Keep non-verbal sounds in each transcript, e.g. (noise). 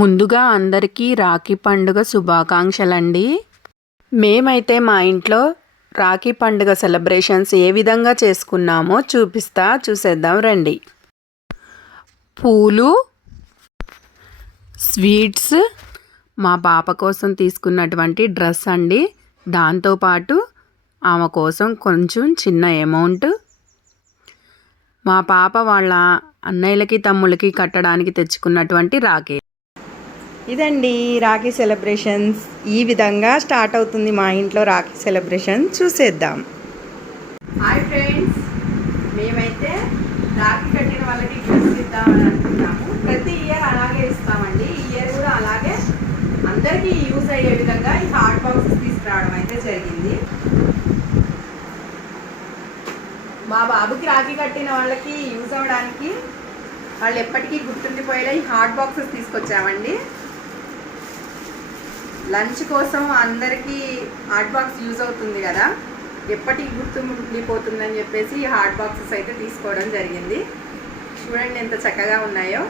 ముందుగా అందరికీ రాఖీ పండుగ శుభాకాంక్షలండి. మేమైతే మా ఇంట్లో రాఖీ పండుగ సెలబ్రేషన్స్ ఏ విధంగా చేసుకున్నామో చూపిస్తా చూసేద్దాం రండి. పూలు స్వీట్స్ మా పాప కోసం తీసుకున్నటువంటి డ్రెస్ అండి. దాంతోపాటు ఆమె కోసం కొంచెం చిన్న అమౌంట్. మా పాప వాళ్ళ అన్నయ్యలకి తమ్ముళ్ళకి కట్టడానికి తెచ్చుకున్నటువంటి రాఖీ. ఇదండి రాఖీ సెలబ్రేషన్స్. ఈ విధంగా స్టార్ట్ అవుతుంది మా ఇంట్లో రాఖీ సెలబ్రేషన్. చూసేద్దాం. హాయ్ ఫ్రెండ్స్ మేమైతే రాఖీ కట్టిన వాళ్ళకి గిఫ్ట్స్ ఇద్దామని అనుకున్నాము. ప్రతి ఇయర్ అలాగే ఇస్తామండి. ఈ ఇయర్ కూడా అలాగే అందరికీ యూజ్ అయ్యే విధంగా ఈ హాట్ బాక్సెస్ తీసుకురావడం అయితే జరిగింది. మా బాబుకి రాఖీ కట్టిన వాళ్ళకి యూజ్ అవ్వడానికి వాళ్ళు ఎప్పటికీ గుర్తుండిపోయేలా ఈ హాట్ బాక్సెస్ తీసుకొచ్చామండి. లంచ్ కోసం అందరికీ హాట్ బాక్స్ యూజ్ అవుతుంది కదా. ఎప్పటికి గుర్తుండిపోతుందని చెప్పేసి ఈ హాట్ బాక్సెస్ అయితే తీసుకోవడం జరిగింది. చూడండి ఎంత చక్కగా ఉన్నాయో.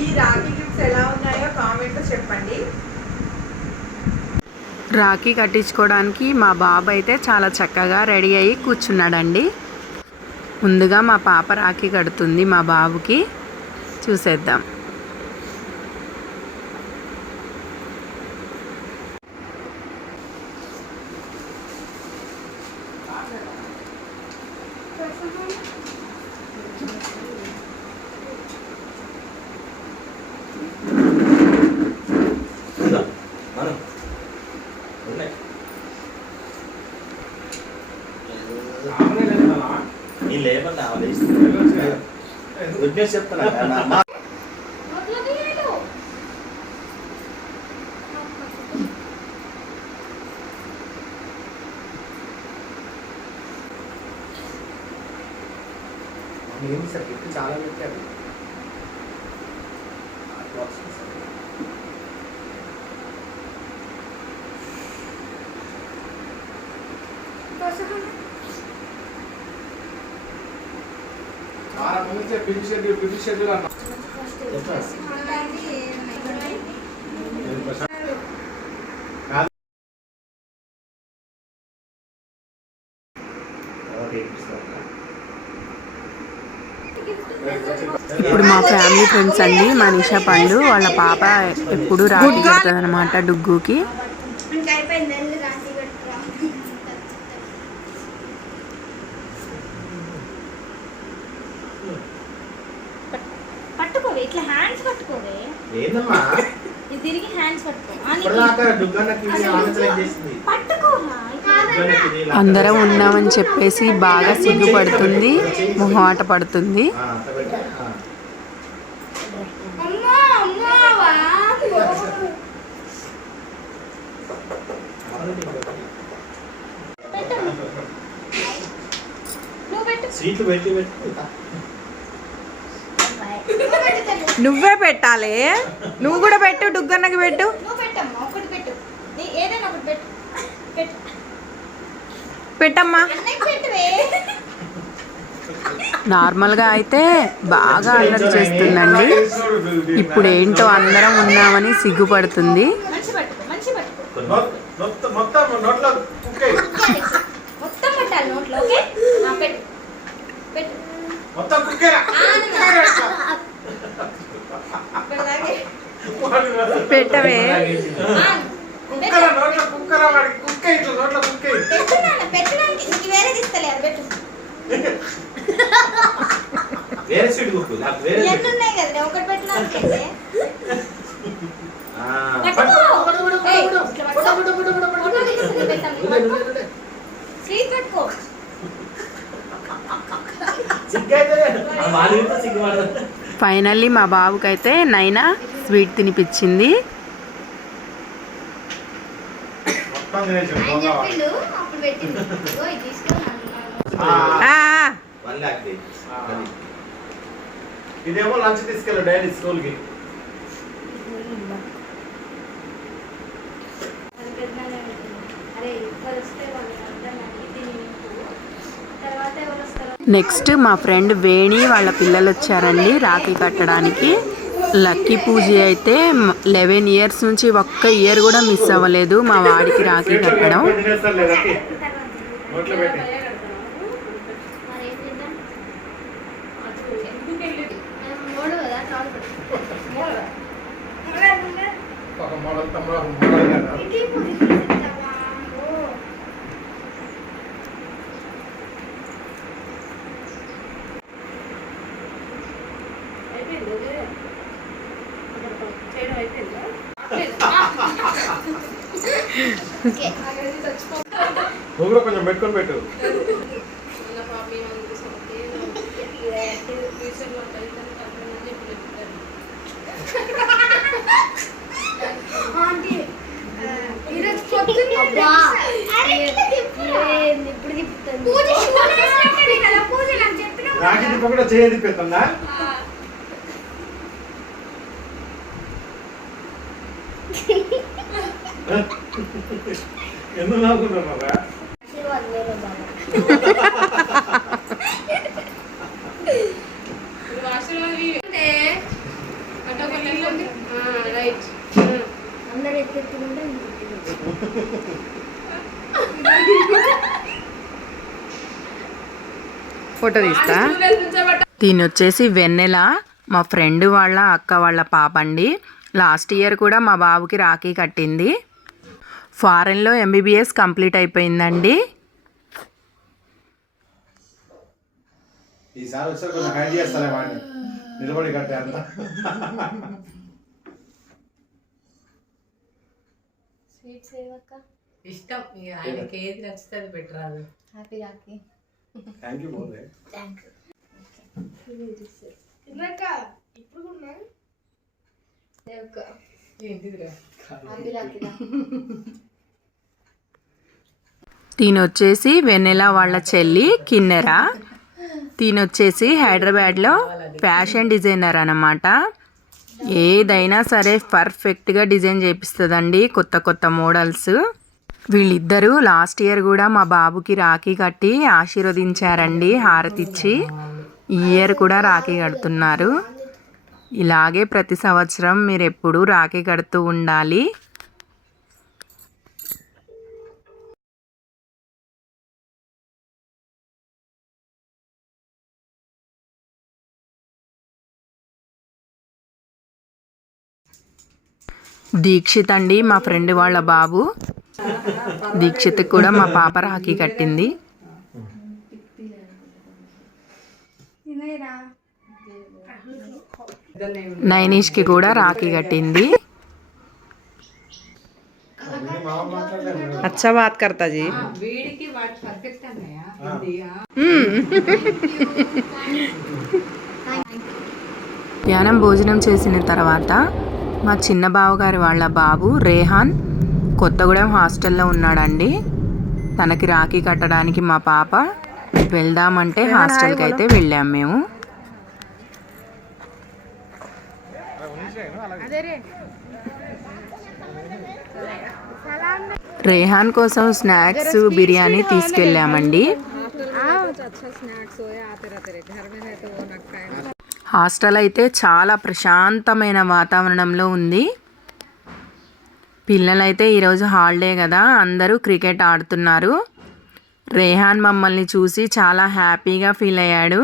ఈ రాఖీ గిఫ్ట్స్ ఎలా ఉన్నాయో కామెంట్లో చెప్పండి. రాఖీ కట్టించుకోవడానికి మా బాబు అయితే చాలా చక్కగా రెడీ అయ్యి కూర్చున్నాడండి. ముందుగా మా పాప రాఖీ కడుతుంది మా బాబుకి. చూసేద్దాం. లేబర్ గుడ్ చెప్తున్నా సార్ గిఫ్ట్ చాలా పెట్టారు వారం నుంచి బిల్ షెడ్యూల్ బిల్ షెడ్యూల్ అన్న. ఇప్పుడు మా ఫ్యామిలీ ఫ్రెండ్స్ అండి మనీషా పండు వాళ్ళ పాప ఎప్పుడు కడుతుంది అనమాట డుగ్గుకి పట్టుకోవే ఇట్లా హ్యాండ్స్ పట్టుకోవే. ఏందమ్మా? ఇది తిరిగి హ్యాండ్స్ పట్టుకో. అందరం ఉన్నామని చెప్పేసి బాగా సిగ్గుపడుతుంది మొహమాట పడుతుంది. పెట్టి, పెట్టు స్వీట్లు పెట్టి పెట్టి నువ్వు పెట్టు తల్లి. నువ్వే పెట్టాలి. నువ్వు కూడా పెట్టు డుగ్గన్నకి పెట్టు. నువ్వు పెట్టమ్మా ఒకటి పెట్టు. నీ ఏదైనా ఒకటి పెట్టు. పెట్టు. పెట్టమ్మా. అన్నయ్య పెట్టువే. నార్మల్గా అయితే బాగా అల్లరి చేస్తుందండి. ఇప్పుడు ఏంటో అందరం ఉన్నామని సిగ్గుపడుతుంది. మొత్తం మొత్తం నోట్లో కుక్కే మొత్తం పెట్టాలి నోట్లో ఓకే ఆ, పెట్టు పెట్టు మొత్తం కుక్కేరా ఇప్పటిదాకే. పెట్టవే ఆ, కుక్కర నోట్లో కుక్కర వాడికి కుక్కే ఇట్లా నోట్లో కుక్కే పెట్టున్నాను పెట్టడానికి నీకు వేరే తీస్తలే అది పెట్టు వేరే స్వీట్ కుక్కు నాకు వేరే ఎన్ని స్వీట్. ఉన్నాయి కదా ఒకటి ఏయ్, ఇట్లా పట్టుకో. ఫైనల్లీ మా బాబుకైతే నైనా స్వీట్ తినిపించింది ఆయన దొంగ వాడు. చెప్పిండు నెక్స్ట్ మా ఫ్రెండ్ వేణి వాళ్ళ పిల్లలు వచ్చారండి రాఖీ కట్టడానికి. లక్కీ పూజ అయితే లెవెన్ ఇయర్స్ నుంచి ఒక్క ఇయర్ కూడా మిస్ అవ్వలేదు మా వాడికి రాఖీ కట్టడం. తినేస్తారు లేదకి నోట్లో పెట్టి మరి ఏం చేద్దాం మూడు కదా చాలు ఒక మోడల్ తమ్ముడు ఒక మోడల్ కదా ఇంటికి పూజ చేసేద్దామా? ఓ. ఓకే. నువ్వు కూడా కొంచెం పెట్టుకొని పెట్టు. ఇప్పుడు తిప్పుతుంది రాఖీ తిప్ప కూడా చేయది పెడుతుందా? ఎందుకు నవ్వుకుంటున్నారా ఫోటో తీస్తా. దీని వచ్చేసి వెన్నెల మా ఫ్రెండ్ వాళ్ళ అక్క వాళ్ళ పాప అండి. లాస్ట్ ఇయర్ కూడా మా బాబుకి రాఖీ కట్టింది. ఫారెన్లో ఎంబీబీఎస్ కంప్లీట్ అయిపోయిందండి. ఈసారి వచ్చాక కొంచెం హైడ్ చేస్తాలే వాడిని. నిలబడి కట్టే అంత. స్వీట్స్ ఏవక్క ఇష్టం ఇక ఆయనకి ఏది? నచ్చితే అది పెట్టరాదు హ్యాపీ రాఖీ థ్యాంక్ యూ బోలే థ్యాంక్ ఏంటిదిరా? హ్యాపీ రాఖీ (laughs) దీని వచ్చేసి వెన్నెల వాళ్ళ చెల్లి కిన్నెర. దీని వచ్చేసి హైదరాబాద్లో ఫ్యాషన్ డిజైనర్ అన్నమాట. ఏదైనా సరే పర్ఫెక్ట్గా డిజైన్ చేపిస్తుందండి కొత్త కొత్త మోడల్స్. వీళ్ళిద్దరూ లాస్ట్ ఇయర్ కూడా మా బాబుకి రాఖీ కట్టి ఆశీర్వదించారండి హారతిచ్చి. ఈ ఇయర్ కూడా రాఖీ కడుతున్నారు. ఇలాగే ప్రతి సంవత్సరం మీరు ఎప్పుడూ రాఖీ కడుతూ ఉండాలి. దీక్షిత్ అండి మా ఫ్రెండ్ వాళ్ళ బాబు. దీక్షిత్ కూడా మా పాప రాఖీ కట్టింది. నైనీష్కి కూడా రాఖీ కట్టింది. ధ్యానం భోజనం చేసిన తర్వాత మా చిన్న బావగారి వాళ్ళ బాబు రేహాన్ కొత్తగూడెం హాస్టల్లో ఉన్నాడండి. తనకి రాఖీ కట్టడానికి మా పాప వెళ్దామంటే హాస్టల్కి అయితే వెళ్ళాం మేము. రేహాన్ కోసం స్నాక్స్ బిర్యానీ తీసుకెళ్ళామండి. హాస్టల్ అయితే చాలా ప్రశాంతమైన వాతావరణంలో ఉంది. పిల్లలైతే ఈరోజు హాలిడే కదా అందరూ క్రికెట్ ఆడుతున్నారు. రేహాన్ మమ్మల్ని చూసి చాలా హ్యాపీగా ఫీల్ అయ్యాడు.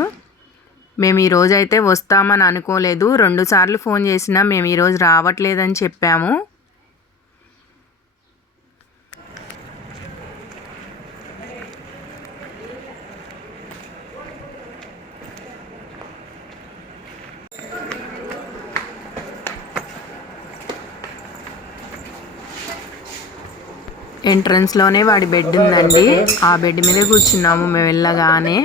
మేము ఈరోజు అయితే వస్తామని అనుకోలేదు. రెండుసార్లు ఫోన్ చేసినా మేము ఈరోజు రావట్లేదని చెప్పాము. ఎంట్రన్స్లోనే వాడి బెడ్ ఉందండి. ఆ బెడ్ మీద కూర్చున్నాము మేము వెళ్ళగానే.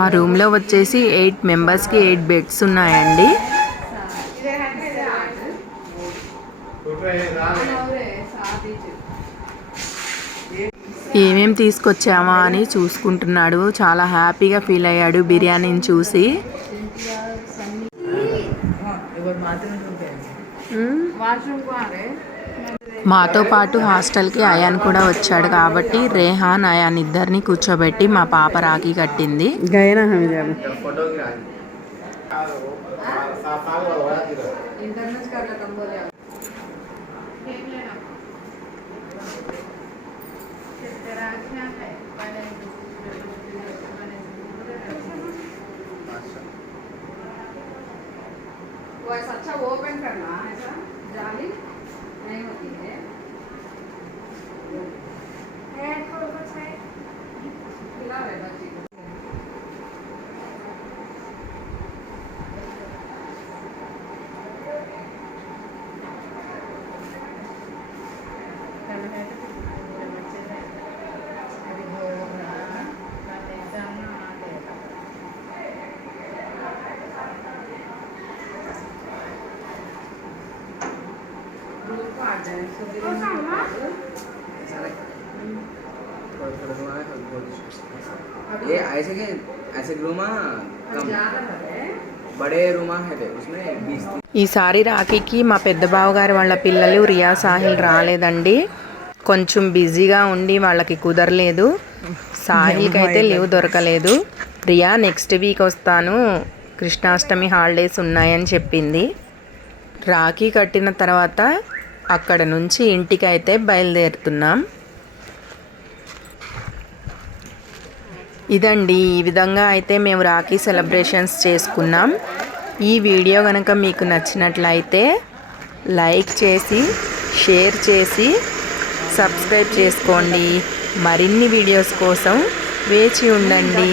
ఆ రూమ్లో వచ్చేసి ఎయిట్ మెంబర్స్కి ఎయిట్ బెడ్స్ ఉన్నాయండి. ఏమేం తీసుకొచ్చామా అని చూసుకుంటున్నాడు. చాలా హ్యాపీగా ఫీల్ అయ్యాడు బిర్యానీని చూసి. మాత్రం మాతో పాటు హాస్టల్కి అయాన్ కూడా వచ్చాడు కాబట్టి రేహాన్ అయాన్ ఇద్దరిని కూర్చోబెట్టి మా పాప రాఖీ కట్టింది ఫోటోకి రాదు सा- साल वाला वाला किधर? इंटरनेट का खत्म बोले वो ऐसा अच्छा ओपन करना ऐसा जाली नहीं होती है। ये ऐसे के ऐसे रूमा कम ज्यादा है बड़े रूमा है थे, उसमें बीस ఈసారి రాఖీకి మా పెద్ద బావగారు వాళ్ళ పిల్లలు రియా సాహిల్ రాలేదండి కొంచెం బిజీగా ఉండి వాళ్ళకి కుదరలేదు సాహిల్కి అయితే లీవ్ దొరకలేదు రియా నెక్స్ట్ వీక్ వస్తాను కృష్ణాష్టమి హాలిడేస్ ఉన్నాయని చెప్పింది రాఖీ కట్టిన తర్వాత అక్కడ నుంచి ఇంటికి అయితే బయలుదేరుతున్నాం. ఇదండి ఈ విధంగా అయితే మేము రాఖీ సెలబ్రేషన్స్ చేసుకున్నాం. ఈ వీడియో కనుక మీకు నచ్చినట్లయితే లైక్ చేసి షేర్ చేసి సబ్స్క్రైబ్ చేసుకోండి. మరిన్ని వీడియోస్ కోసం వేచి ఉండండి.